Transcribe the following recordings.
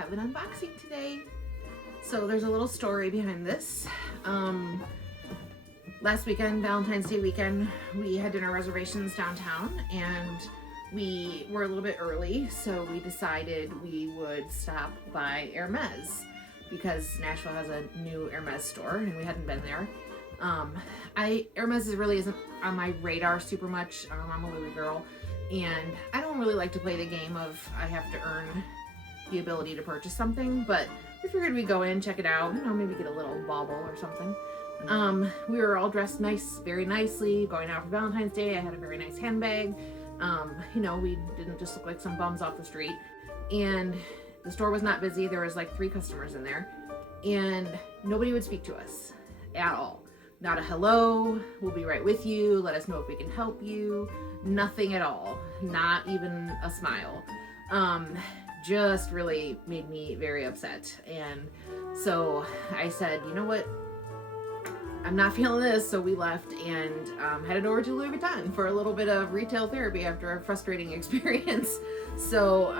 have an unboxing today. So there's a little story behind this. Last weekend, Valentine's Day weekend, we had dinner reservations downtown, and we were a little bit early, so we decided we would stop by Hermès because Nashville has a new Hermès store and we hadn't been there. Hermès really isn't on my radar super much. I'm a Louis girl, and I don't really like to play the game of I have to earn the ability to purchase something, but we figured we'd go in, check it out, you know, maybe get a little bauble or something. We were all dressed very nicely, going out for Valentine's Day. I had a very nice handbag. You know, we didn't just look like some bums off the street. And the store was not busy. There was like 3 customers in there, and nobody would speak to us at all. Not a hello, we'll be right with you, let us know if we can help you. Nothing at all. Not even a smile. Just really made me very upset. And so I said, you know what? I'm not feeling this, so we left and headed over to Louis Vuitton for a little bit of retail therapy after a frustrating experience. So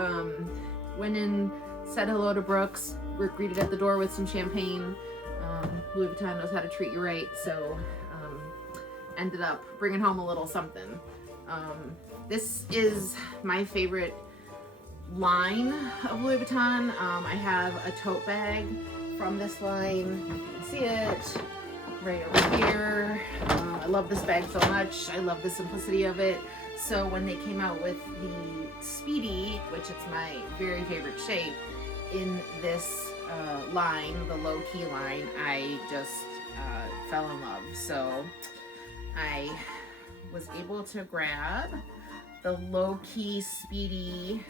went in, said hello to Brooks, we're greeted at the door with some champagne. Louis Vuitton knows how to treat you right, so ended up bringing home a little something. This is my favorite line of Louis Vuitton. I have a tote bag from this line. You can see it right over here. I love this bag so much. I love the simplicity of it. So when they came out with the Speedy, which is my very favorite shape, in this line, the low-key line, I just fell in love. So I was able to grab the low-key Speedy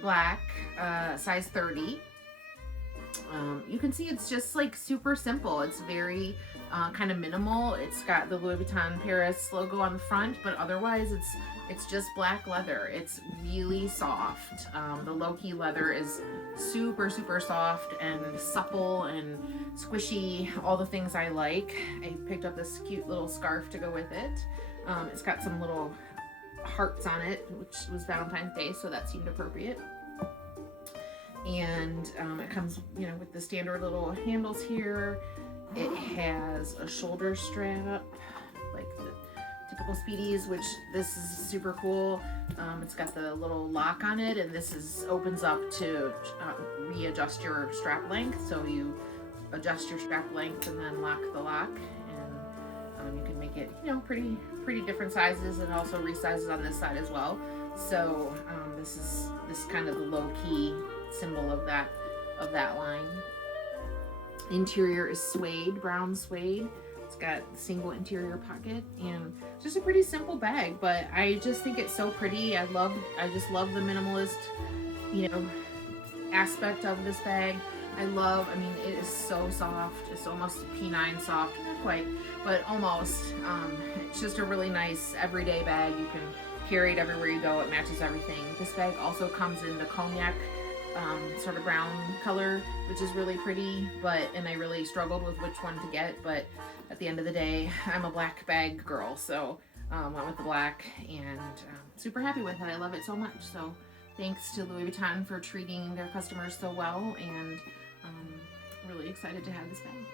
black, size 30. You can see it's just like super simple. It's very kind of minimal. It's got the Louis Vuitton Paris logo on the front, but otherwise it's just black leather. It's really soft. The low-key leather is super soft and supple and squishy, all the things I like. I picked up this cute little scarf to go with it. It's got some little hearts on it, which was Valentine's Day, so that seemed appropriate. And it comes, you know, with the standard little handles here. It has a shoulder strap, like the typical Speedies, which this is super cool. It's got the little lock on it, and this opens up to readjust your strap length. So you adjust your strap length and then lock the lock, and you can make it, you know, pretty different sizes, and also resizes on this side as well. So this is kind of the low-key symbol of that line. Interior is suede, brown suede. It's got a single interior pocket, and it's just a pretty simple bag, but I just think it's so pretty. I just love the minimalist, you know, aspect of this bag. I mean, it is so soft. It's almost P9 soft, not quite, but almost. It's just a really nice everyday bag. You can carry it everywhere you go. It matches everything. This bag also comes in the cognac sort of brown color, which is really pretty, and I really struggled with which one to get, but at the end of the day, I'm a black bag girl, so went with the black, and super happy with it. I love it so much. So thanks to Louis Vuitton for treating their customers so well, and really excited to have this bag.